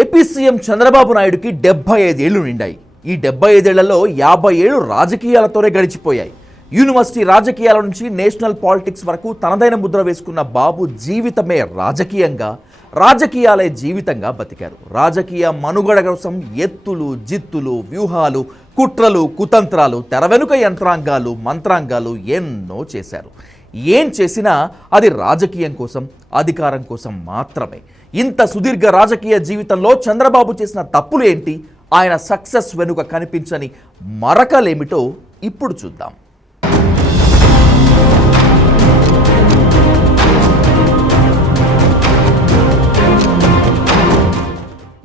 AP CM Chandrababu నాయుడుకి 75 ఏళ్లు నిండాయి. ఈ 75 ఏళ్లలో 50 ఏళ్లు రాజకీయాలతోనే గడిచిపోయాయి. యూనివర్సిటీ రాజకీయాల నుంచి నేషనల్ పాలిటిక్స్ వరకు తనదైన ముద్ర వేసుకున్న బాబు జీవితమే రాజకీయంగా, రాజకీయాలే జీవితంగా బతికారు. రాజకీయ మనుగడ కోసం ఎత్తులు, జిత్తులు, వ్యూహాలు, కుట్రలు, కుతంత్రాలు, తెర వెనుక యంత్రాంగాలు, మంత్రాంగాలు ఎన్నో చేశారు. ఏం చేసినా అది రాజకీయం కోసం, అధికారం కోసం మాత్రమే. ఇంత సుదీర్ఘ రాజకీయ జీవితంలో చంద్రబాబు చేసిన తప్పులు ఏంటి, ఆయన సక్సెస్ వెనుక కనిపించని మరకలేమిటో ఇప్పుడు చూద్దాం.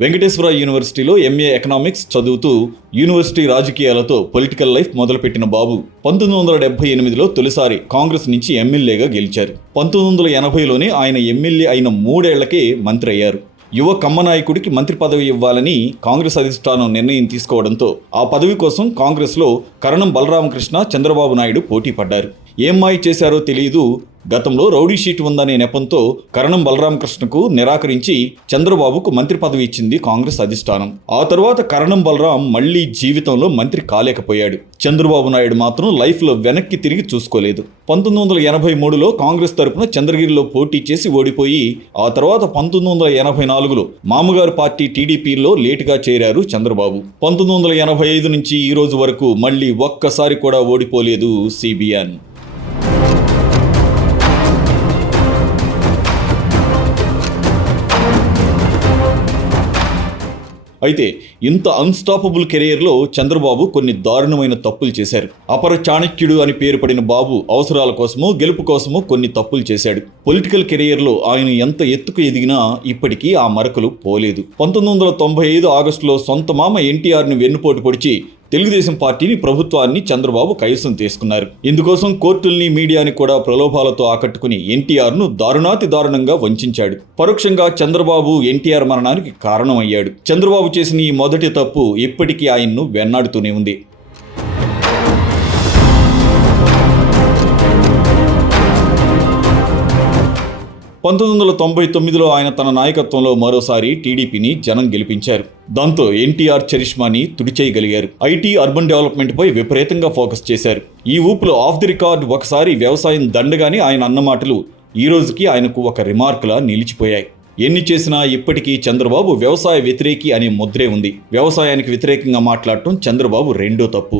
వెంకటేశ్వర యూనివర్సిటీలో ఎంఏ ఎకనామిక్స్ చదువుతూ యూనివర్సిటీ రాజకీయాలతో పొలిటికల్ లైఫ్ మొదలుపెట్టిన బాబు 1978లో తొలిసారి కాంగ్రెస్ నుంచి ఎమ్మెల్యేగా గెలిచారు. 1980లోనే ఆయన ఎమ్మెల్యే అయిన 3 ఏళ్లకే మంత్రి అయ్యారు. యువ కమ్మ నాయకుడికి మంత్రి పదవి ఇవ్వాలని కాంగ్రెస్ అధిష్టానం నిర్ణయం తీసుకోవడంతో ఆ పదవి కోసం కాంగ్రెస్లో కరణం బలరామకృష్ణ, చంద్రబాబు నాయుడు పోటీ పడ్డారు. ఏం మాయ చేశారో తెలియదు, గతంలో రౌడీ షీట్ ఉందనే నెపంతో కరణం బలరామకృష్ణకు నిరాకరించి చంద్రబాబుకు మంత్రి పదవి ఇచ్చింది కాంగ్రెస్ అధిష్టానం. ఆ తర్వాత కరణం బలరాం మళ్లీ జీవితంలో మంత్రి కాలేకపోయాడు. చంద్రబాబు నాయుడు మాత్రం లైఫ్లో వెనక్కి తిరిగి చూసుకోలేదు. 1983లో కాంగ్రెస్ తరపున చంద్రగిరిలో పోటీ చేసి ఓడిపోయి ఆ తర్వాత 1984లో మామగారు పార్టీ టీడీపీలో లేటుగా చేరారు చంద్రబాబు. 1985 నుంచి ఈ రోజు వరకు మళ్లీ ఒక్కసారి కూడా ఓడిపోలేదు సిబిఎన్. అయితే ఇంత అన్స్టాపబుల్ కెరియర్లో చంద్రబాబు కొన్ని దారుణమైన తప్పులు చేశారు. అపర చాణక్యుడు అని పేరు పడిన బాబు అవసరాల కోసమో గెలుపు కోసమో కొన్ని తప్పులు చేశాడు. పొలిటికల్ కెరియర్లో ఆయన ఎంత ఎత్తుకు ఎదిగినా ఇప్పటికీ ఆ మరకలు పోలేదు. 1995 ఆగస్టులో సొంత మామ ఎన్టీఆర్ని వెన్నుపోటు పొడిచి తెలుగుదేశం పార్టీని, ప్రభుత్వాన్ని చంద్రబాబు కైవసం తీసుకున్నారు. ఇందుకోసం కోర్టుల్ని, మీడియాని కూడా ప్రలోభాలతో ఆకట్టుకుని ఎన్టీఆర్ను దారుణంగా వంచాడు. పరోక్షంగా చంద్రబాబు ఎన్టీఆర్ మరణానికి కారణమయ్యాడు. చంద్రబాబు చేసిన ఈ మొదటి తప్పు ఇప్పటికీ ఆయన్ను వెన్నాడుతూనే ఉంది. 1999లో ఆయన తన నాయకత్వంలో మరోసారి టీడీపీని జనం గెలిపించారు. దాంతో ఎన్టీఆర్ చరిష్మాని తుడిచేయగలిగారు. ఐటీ, అర్బన్ డెవలప్మెంట్ పై విపరీతంగా ఫోకస్ చేశారు. ఈ ఊపులో ఆఫ్ ది రికార్డ్ ఒకసారి వ్యవసాయం దండగానే ఆయన అన్న మాటలు ఈ రోజుకి ఆయనకు ఒక రిమార్క్లా నిలిచిపోయాయి. ఎన్ని చేసినా ఇప్పటికీ చంద్రబాబు వ్యవసాయ వ్యతిరేకి అనే ముద్రే ఉంది. వ్యవసాయానికి వ్యతిరేకంగా మాట్లాడటం చంద్రబాబు రెండో తప్పు.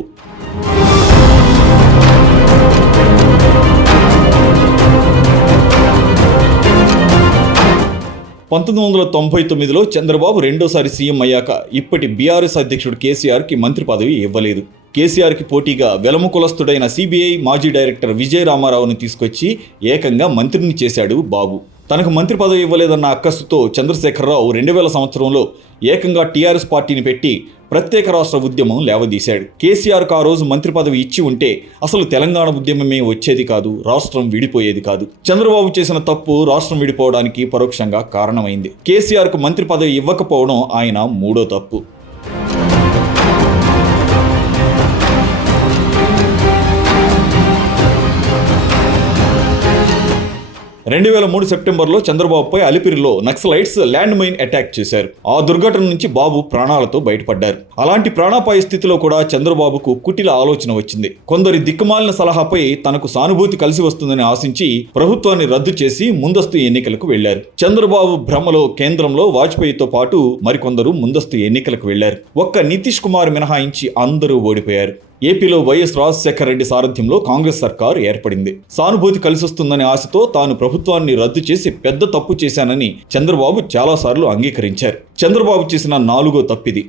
1999లో చంద్రబాబు రెండోసారి సీఎం అయ్యాక ఇప్పటి బీఆర్ఎస్ అధ్యక్షుడు కేసీఆర్కి మంత్రి పదవి ఇవ్వలేదు. కేసీఆర్కి పోటీగా వెలముకులస్తుడైన సిబిఐ మాజీ డైరెక్టర్ విజయ రామారావుని తీసుకొచ్చి ఏకంగా మంత్రిని చేశాడు బాబు. తనకు మంత్రి పదవి ఇవ్వలేదన్న అక్కసుతో చంద్రశేఖరరావు 2000 సంవత్సరంలో ఏకంగా టీఆర్ఎస్ పార్టీని పెట్టి ప్రత్యేక రాష్ట్ర ఉద్యమం లేవదీశాడు. కేసీఆర్కు ఆ రోజు మంత్రి పదవి ఇచ్చి ఉంటే అసలు తెలంగాణ ఉద్యమమే వచ్చేది కాదు, రాష్ట్రం విడిపోయేది కాదు. చంద్రబాబు చేసిన తప్పు రాష్ట్రం విడిపోవడానికి పరోక్షంగా కారణమైంది. కేసీఆర్కు మంత్రి పదవి ఇవ్వకపోవడం ఆయన మూడో తప్పు. 2003 సెప్టెంబర్లో చంద్రబాబుపై అలిపిరిలో నక్సలైట్స్ ల్యాండ్ మైన్ అటాక్ చేశారు. ఆ దుర్ఘటన నుంచి బాబు ప్రాణాలతో బయటపడ్డారు. అలాంటి ప్రాణాపాయ స్థితిలో కూడా చంద్రబాబుకు కుటిల ఆలోచన వచ్చింది. కొందరి దిక్కుమాలిన సలహాపై తనకు సానుభూతి కలిసి వస్తుందని ఆశించి ప్రభుత్వాన్ని రద్దు చేసి ముందస్తు ఎన్నికలకు వెళ్లారు. చంద్రబాబు భ్రమలో కేంద్రంలో వాజ్పేయితో పాటు మరికొందరు ముందస్తు ఎన్నికలకు వెళ్లారు. ఒక్క నితీష్ కుమార్ మినహాయించి అందరూ ఓడిపోయారు. ఏపీలో వైఎస్ రాజశేఖర రెడ్డి సారథ్యంలో కాంగ్రెస్ సర్కారు ఏర్పడింది. సానుభూతి కలిసొస్తుందనే ఆశతో తాను ప్రభుత్వాన్ని రద్దు చేసి పెద్ద తప్పు చేశానని చంద్రబాబు చాలాసార్లు అంగీకరించారు. చంద్రబాబు చేసిన 4వ తప్పిది.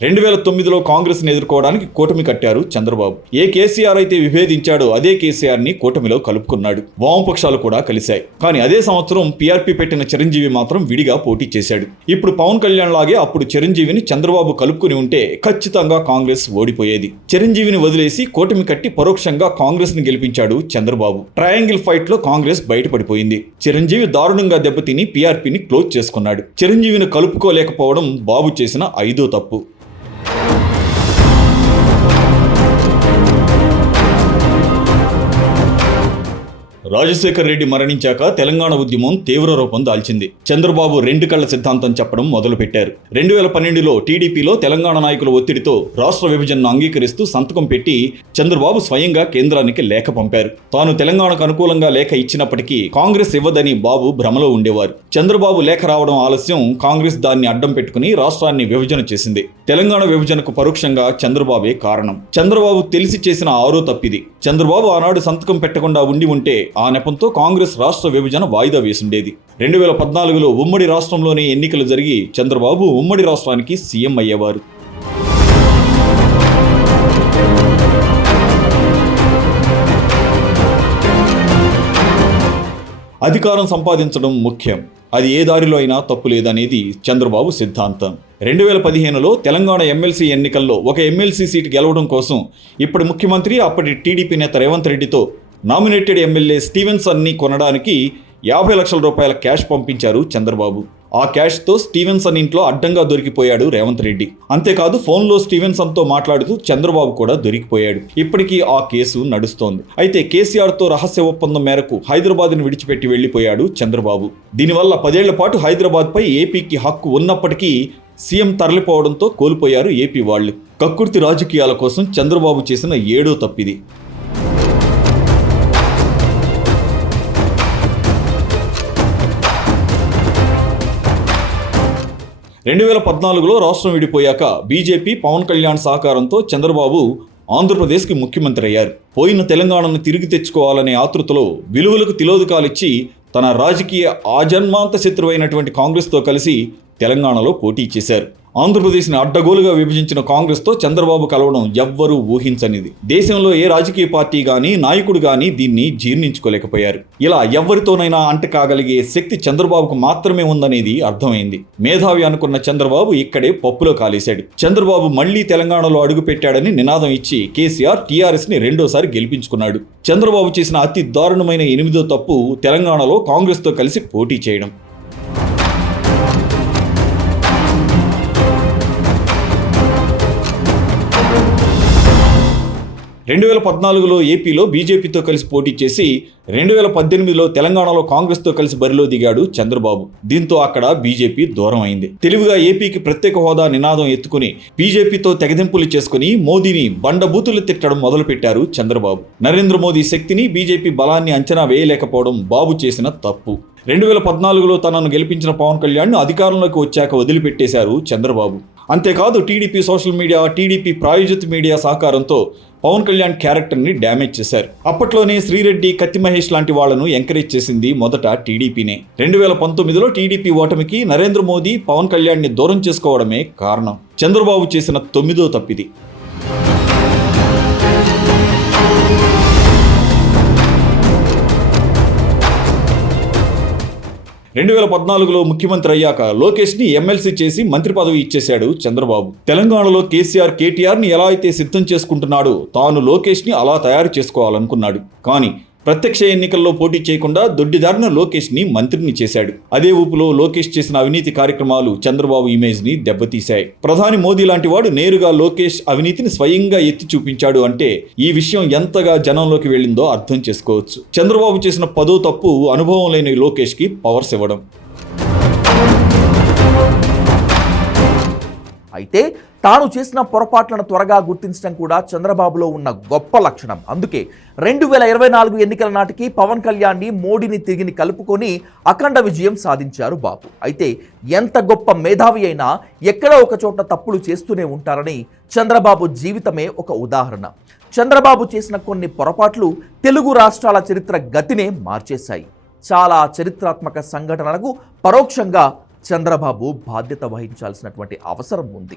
2009లో కాంగ్రెస్ని ఎదుర్కోవడానికి కూటమి కట్టారు చంద్రబాబు. ఏ కేసీఆర్ అయితే విభేదించాడో అదే కేసీఆర్ని కూటమిలో కలుపుకున్నాడు. వామపక్షాలు కూడా కలిశాయి. కానీ అదే సంవత్సరం పీఆర్పీ పెట్టిన చిరంజీవి మాత్రం విడిగా పోటీ చేశాడు. ఇప్పుడు పవన్ కళ్యాణ్ లాగే అప్పుడు చిరంజీవిని చంద్రబాబు కలుపుకుని ఉంటే ఖచ్చితంగా కాంగ్రెస్ ఓడిపోయేది. చిరంజీవిని వదిలేసి కూటమి కట్టి పరోక్షంగా కాంగ్రెస్ ని గెలిపించాడు చంద్రబాబు. ట్రయాంగిల్ ఫైట్ లో కాంగ్రెస్ బయటపడిపోయింది. చిరంజీవి దారుణంగా దెబ్బతిని పీఆర్పీని క్లోజ్ చేసుకున్నాడు. చిరంజీవిని కలుపుకోలేకపోవడం బాబు చేసిన 5వ తప్పు. 2009 రాజశేఖర్ రెడ్డి మరణించాక తెలంగాణ ఉద్యమం తీవ్ర రూపం దాల్చింది. చంద్రబాబు రెండు కళ్ల సిద్ధాంతం చెప్పడం మొదలుపెట్టారు. 2012లో టీడీపీలో తెలంగాణ నాయకుల ఒత్తిడితో రాష్ట్ర విభజనను అంగీకరిస్తూ సంతకం పెట్టి చంద్రబాబు స్వయంగా కేంద్రానికి లేఖ పంపారు. తాను తెలంగాణకు అనుకూలంగా లేఖ ఇచ్చినప్పటికీ కాంగ్రెస్ ఇవ్వదని బాబు భ్రమలో ఉండేవారు. చంద్రబాబు లేఖ రావడం ఆలస్యం, కాంగ్రెస్ దాన్ని అడ్డం పెట్టుకుని రాష్ట్రాన్ని విభజన చేసింది. తెలంగాణ విభజనకు పరోక్షంగా చంద్రబాబే కారణం. చంద్రబాబు తెలిసి చేసిన ఆరో తప్పిది. చంద్రబాబు ఆనాడు సంతకం పెట్టకుండా ఉంటే ఆ నెపంతో కాంగ్రెస్ రాష్ట్ర విభజన వాయిదా వేసుండేది. 2014లో ఉమ్మడి రాష్ట్రంలోనే ఎన్నికలు జరిగి చంద్రబాబు ఉమ్మడి రాష్ట్రానికి సీఎం అయ్యేవారు. అధికారం సంపాదించడం ముఖ్యం, అది ఏ దారిలో అయినా తప్పు లేదనేది చంద్రబాబు సిద్ధాంతం. 2015లో తెలంగాణ ఎమ్మెల్సీ ఎన్నికల్లో ఒక ఎమ్మెల్సీ సీటు గెలవడం కోసం ఇప్పటి ముఖ్యమంత్రి, అప్పటి టీడీపీ నేత రేవంత్ రెడ్డితో నామినేటెడ్ ఎమ్మెల్యే స్టీవెన్సన్ని కొనడానికి 50 లక్షల రూపాయల క్యాష్ పంపించారు చంద్రబాబు. ఆ క్యాష్తో స్టీవెన్సన్ ఇంట్లో అడ్డంగా దొరికిపోయాడు రేవంత్ రెడ్డి. అంతేకాదు ఫోన్లో స్టీవెన్సన్తో మాట్లాడుతూ చంద్రబాబు కూడా దొరికిపోయాడు. ఇప్పటికీ ఆ కేసు నడుస్తోంది. అయితే కేసీఆర్తో రహస్య ఒప్పందం మేరకు హైదరాబాద్ను విడిచిపెట్టి వెళ్లిపోయాడు చంద్రబాబు. దీనివల్ల 10 ఏళ్ల పాటు హైదరాబాద్పై ఏపీకి హక్కు ఉన్నప్పటికీ సీఎం తరలిపోవడంతో కోల్పోయారు ఏపీ వాళ్ళు. కక్కుర్తి రాజకీయాల కోసం చంద్రబాబు చేసిన 7వ తప్పిది. 2014లో రాష్ట్రం విడిపోయాక బీజేపీ, పవన్ కళ్యాణ్ సహకారంతో చంద్రబాబు ఆంధ్రప్రదేశ్కి ముఖ్యమంత్రి అయ్యారు. పోయిన తెలంగాణను తిరిగి తెచ్చుకోవాలనే ఆతృతలో విలువలకు తిలోదకాలిచ్చి తన రాజకీయ ఆజన్మాంత శత్రువైనటువంటి కాంగ్రెస్తో కలిసి తెలంగాణలో పోటీ చేశారు. ఆంధ్రప్రదేశ్ని అడ్డగోలుగా విభజించిన కాంగ్రెస్తో చంద్రబాబు కలవడం ఎవ్వరూ ఊహించనిది. దేశంలో ఏ రాజకీయ పార్టీ కానీ, నాయకుడు కానీ దీన్ని జీర్ణించుకోలేకపోయారు. ఇలా ఎవరితోనైనా అంటకాగలిగే శక్తి చంద్రబాబుకు మాత్రమే ఉందనేది అర్థమైంది. మేధావి అనుకున్న చంద్రబాబు ఇక్కడే పప్పులో కాలేశాడు. చంద్రబాబు మళ్లీ తెలంగాణలో అడుగుపెట్టాడని నినాదం ఇచ్చి కేసీఆర్ టీఆర్ఎస్ని రెండోసారి గెలిపించుకున్నాడు. చంద్రబాబు చేసిన అతి దారుణమైన 8వ తప్పు తెలంగాణలో కాంగ్రెస్తో కలిసి పోటీ చేయడం. 2014లో ఏపీలో బీజేపీతో కలిసి పోటీ చేసి 2018లో తెలంగాణలో కాంగ్రెస్తో కలిసి బరిలో దిగాడు చంద్రబాబు. దీంతో అక్కడ బీజేపీ దూరం అయింది. తెలివిగా ఏపీకి ప్రత్యేక హోదా నినాదం ఎత్తుకుని బీజేపీతో తెగదెంపులు చేసుకుని మోదీని బండబూతులు తిట్టడం మొదలుపెట్టారు చంద్రబాబు. నరేంద్ర మోదీ శక్తిని, బీజేపీ బలాన్ని అంచనా వేయలేకపోవడం బాబు చేసిన తప్పు. 2014లో తనను గెలిపించిన పవన్ కళ్యాణ్ను అధికారంలోకి వచ్చాక వదిలిపెట్టేశారు చంద్రబాబు. అంతేకాదు టీడీపీ సోషల్ మీడియా, టీడీపీ ప్రాయోజిత మీడియా సహకారంతో పవన్ కళ్యాణ్ క్యారెక్టర్ని డ్యామేజ్ చేశారు. అప్పట్లోనే శ్రీరెడ్డి, కత్తి మహేష్ లాంటి వాళ్లను ఎంకరేజ్ చేసింది మొదట టీడీపీనే. 2019లో టీడీపీ ఓటమికి నరేంద్ర మోదీ, పవన్ కళ్యాణ్ని దూరం చేసుకోవడమే కారణం. చంద్రబాబు చేసిన 9వ తప్పిది. 2014లో ముఖ్యమంత్రి అయ్యాక లోకేష్ని ఎమ్మెల్సీ చేసి మంత్రి పదవి ఇచ్చేశాడు చంద్రబాబు. తెలంగాణలో కేసీఆర్, కేటీఆర్ని ఎలా అయితే సిద్ధం చేసుకుంటున్నాడో తాను లోకేష్ని అలా తయారు చేసుకోవాలనుకున్నాడు. కానీ ప్రత్యక్ష ఎన్నికల్లో పోటీ చేయకుండా దొడ్డిదారిన లోకేష్ని మంత్రిని చేశాడు. అదే ఊపులో లోకేష్ చేసిన అవినీతి కార్యక్రమాలు చంద్రబాబు ఇమేజ్ని దెబ్బతీశాయి. ప్రధాని మోదీ లాంటి వాడు నేరుగా లోకేష్ అవినీతిని స్వయంగా ఎత్తి చూపించాడు అంటే ఈ విషయం ఎంతగా జనంలోకి వెళ్ళిందో అర్థం చేసుకోవచ్చు. చంద్రబాబు చేసిన 10వ తప్పు అనుభవం లేని లోకేష్కి పవర్స్ ఇవ్వడం. అయితే తాను చేసిన పొరపాట్లను త్వరగా గుర్తించడం కూడా చంద్రబాబులో ఉన్న గొప్ప లక్షణం. అందుకే 2024 ఎన్నికల నాటికి పవన్ కళ్యాణ్ని, మోడీని తిరిగి కలుపుకొని అఖండ విజయం సాధించారు బాబు. అయితే ఎంత గొప్ప మేధావి అయినా ఎక్కడో ఒక చోట తప్పులు చేస్తూనే ఉంటారని చంద్రబాబు జీవితమే ఒక ఉదాహరణ. చంద్రబాబు చేసిన కొన్ని పొరపాట్లు తెలుగు రాష్ట్రాల చరిత్ర గతినే మార్చేశాయి. చాలా చరిత్రాత్మక సంఘటనలకు పరోక్షంగా చంద్రబాబు బాధ్యత వహించాల్సినటువంటి అవసరం ఉంది.